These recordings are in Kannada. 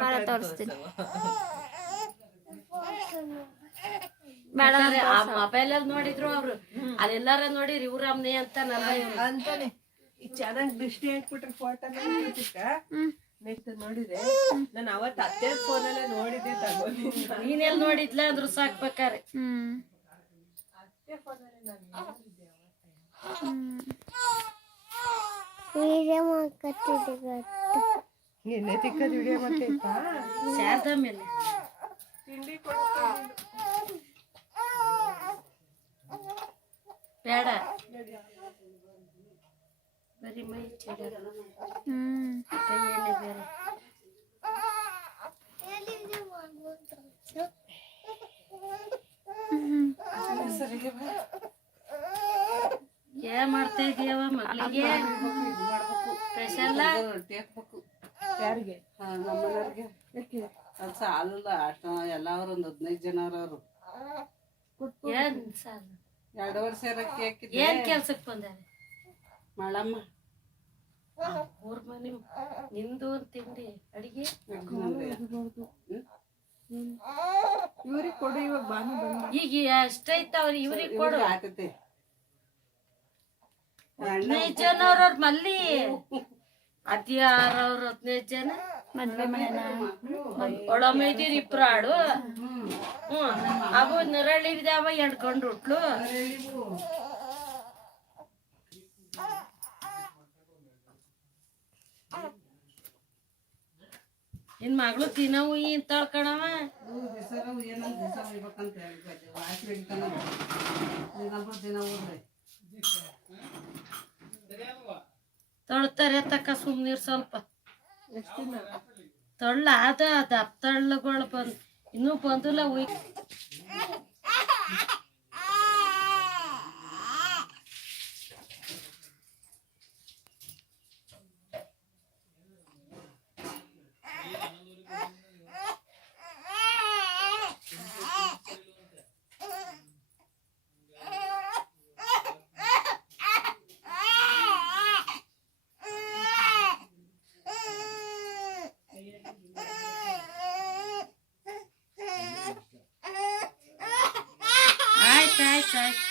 ಬಾಳ ತೋರಿಸ್ತೀನಿ ಮೊಬೈಲ್ ಅಲ್ಲಿ ನೋಡಿದ್ರು ಅವ್ರು ಅದೆಲ್ಲಾರ ನೋಡಿರಿ ಇವ್ರಮ್ಮನೆ ಅಂತ ಅಂತಾನೆ ಚೆನ್ನಾಗಿ ದೃಷ್ಟಿ ಹಾಕ್ಬಿಟ್ರೆ ಫೋಟೋ ನೆಕ್ಸ್ಟ್ ನೋಡಿದ್ರೆ ನಾನು ಅವತ್ತು ಅತ್ತೆ ಫೋನಲ್ಲೇ ನೋಡಿದ್ದೆ ತಗೊಂಡಿದ್ದೆ ನೀನೆಲ್ಲಿ ನೋಡಿದ್ಲ ಅಂದ್ರು ಸಾಕ್ಬೇಕಾರೆ ಅತ್ತೆ ಫೋನಲ್ಲೇ ನಾನು ನೋಡಿದ್ದೆ ವಿಡಿಯೋ ಮಾಡ್ಕತ್ತಿದ್ದೆ ಎಣ್ಣೆ ತಿಕ್ಕದ ವಿಡಿಯೋ ಮಾಡ್ತೈತಾ ಶಾರದಾ ಮೇಲೆ ತಿಂಡಿ ಕೊಡ್ತೀನಿ ಬೇಡ ಬರೀ ಮೈ ಚೆಡ ಕೈಯಲ್ಲಿ ಬೇರೆ ಏನ್ ಮಾಡ್ತಾ ಇದೀಯವ ಮಕ್ಕಳಿಗೆ ಸ್ಪೆಷಲ್ ಯಾರಿಗೆ ನಮ್ಮನೆಯವ್ರಿಗೆ ಅದು ಸಾಲಲ್ಲ ಅಷ್ಟು ಎಲ್ಲಾರು ಒಂದು 15 ಜನ ಅವರು ಏನ್ ಸಾಲ 2 ವರ್ಷ ಇರಕ್ಕೆ ಹಾಕಿದ್ದೆ ಏನ್ ಕೆಲ್ಸಕ್ಕೆ ಬಂದಾರೆ ಮಾಡಮ್ಮ ಮೂರ್ ಮನೆ ನಿಂದು ತಿಂಡಿ ಅಡಿಗೆ ಇವ್ರಿಗೆ ಕೊಡು ಇವಾಗ ಬಾನು ಬಂದ ಈಗ ಎಷ್ಟೈತ ಅವ್ರ ಇವ್ರಿಗೆ ಕೊಡು ಆತೈತೆ 15 ಜನ ಅವ್ರವ್ರ ಮಲ್ಲಿ ಅದ್ಯಾರವ್ರ 15 ಜನ ಮದ್ವೆ ಮಾಡೋಣ ಒಳಮ್ಮ ಇದೀರಿ ಇಬ್ರು ಆಡು ಅವು ನರಳಿದಾವ ಎಡ್ಕೊಂಡು ಹುಟ್ಲು ನಿನ್ ಮಗಳು ತಿನ್ನವು ಇಂತಾಳ ಕಣವ ತೊಳ್ತಾರೆ ತಕ್ಕ ಸುಮ್ನಿರ್ ಸ್ವಲ್ಪ ತೊಳ್ಳ ಅದ ದಪ್ಪ ತಳ್ಳಗಳು ಬಂದ್ ಇನ್ನೂ ಬಂದಿಲ್ಲ ಆಯ್ತು ಆಯ್ತು ಆಯ್ತು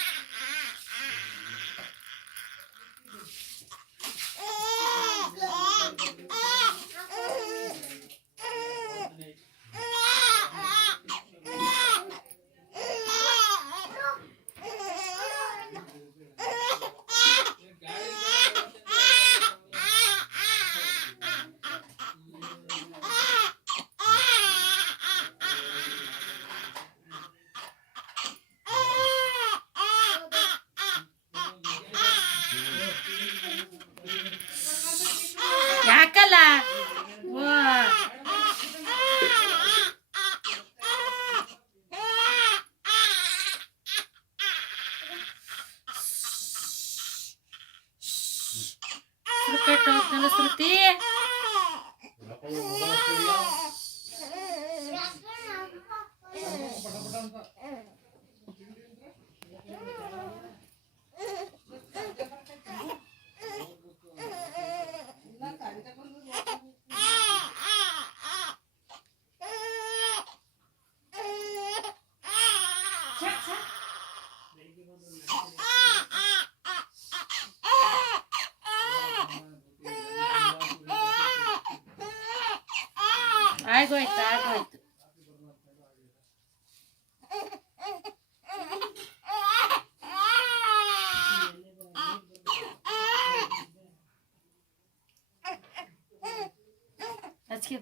ಯಾಕಲ್ಲ ಶ್ರುತಿ ಆಗೋಯ್ತು ಆಗೋಯ್ತು ಹಚ್ಕೆ